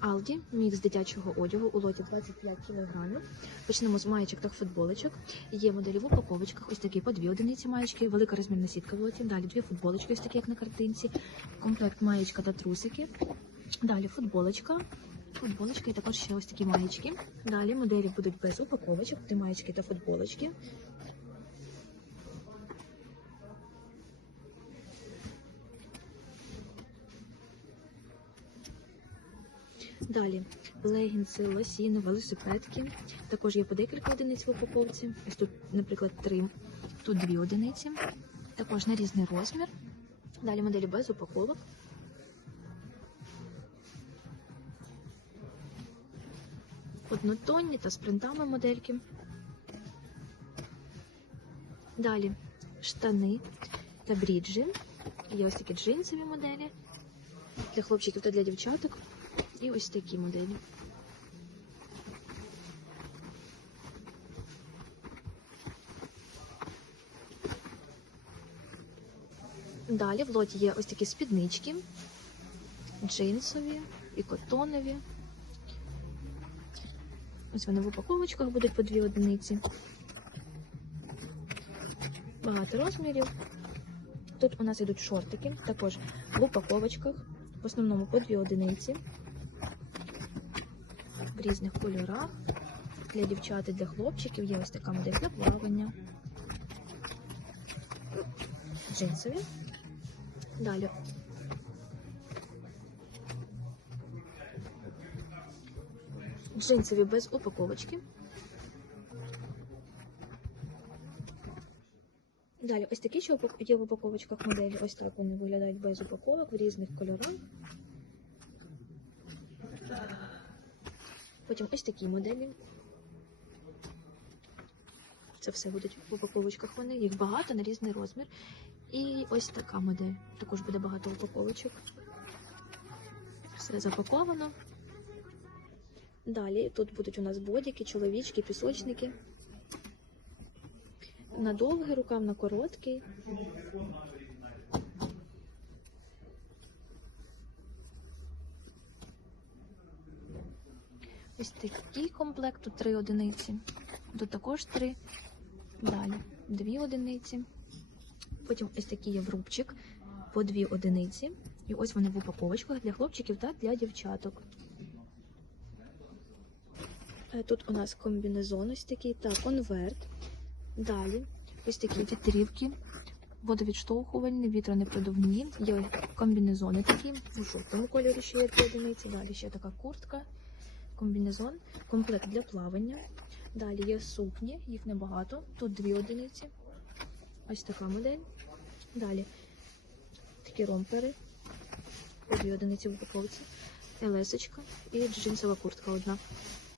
Aldi, мікс дитячого одягу у лоті 25 кг. Почнемо з маєчок та футболочок. Є моделі в упаковочках. Ось такі по дві одиниці маєчки, велика розмірна сітка в лоті. Далі дві футболочки, ось такі, як на картинці. Комплект маєчка та трусики. Далі футболочка. Футболочка і також ще ось такі маєчки. Далі моделі будуть без упаковочок, де маєчки та футболочки. Далі легінси, лосіни, велосипедки. Також є по декілька одиниць в упаковці. Ось тут, наприклад, три, тут дві одиниці. Також на різний розмір. Далі моделі без упаковок. Однотонні та з принтами модельки. Далі штани та бріджі. Є ось такі джинсові моделі для хлопчиків та для дівчаток. І ось такі моделі. Далі в лоті є ось такі спіднички, джинсові і котонові. Ось вони в упаковочках будуть по дві одиниці. Багато розмірів. Тут у нас йдуть шортики, також в упаковочках, в основному по дві одиниці в різних кольорах. Для дівчат і для хлопчиків є ось така модель для плавання. Джинсові. Далі. Джинсові без упаковочки. Далі, ось такі, що є в упаковочках моделі. Ось так вони виглядають без упаковок в різних кольорах. Потім ось такі моделі. Це все будуть в упаковочках вони. Їх багато на різний розмір. І ось така модель. Також буде багато упаковочок. Все запаковано. Далі тут будуть у нас бодіки, чоловічки, пісочники. На довгий рукав, на короткий. Ось такий комплект, тут три одиниці. Тут також три. Далі дві одиниці. Потім ось такий є врубчик по дві одиниці. І ось вони в упаковочках для хлопчиків та для дівчаток. Е, Тут у нас комбінезон ось такий та конверт. Далі ось такі вітрівки, водовідштовхувальні, вітронепродувні. Є комбінезони такі, у жовтому кольорі ще є дві одиниці. Далі ще така куртка, комбінезон, комплект для плавання. Далі є сукні, їх небагато. Тут дві одиниці. Ось така модель. Далі такі ромпери, дві одиниці в упаковці, елесочка і джинсова куртка одна.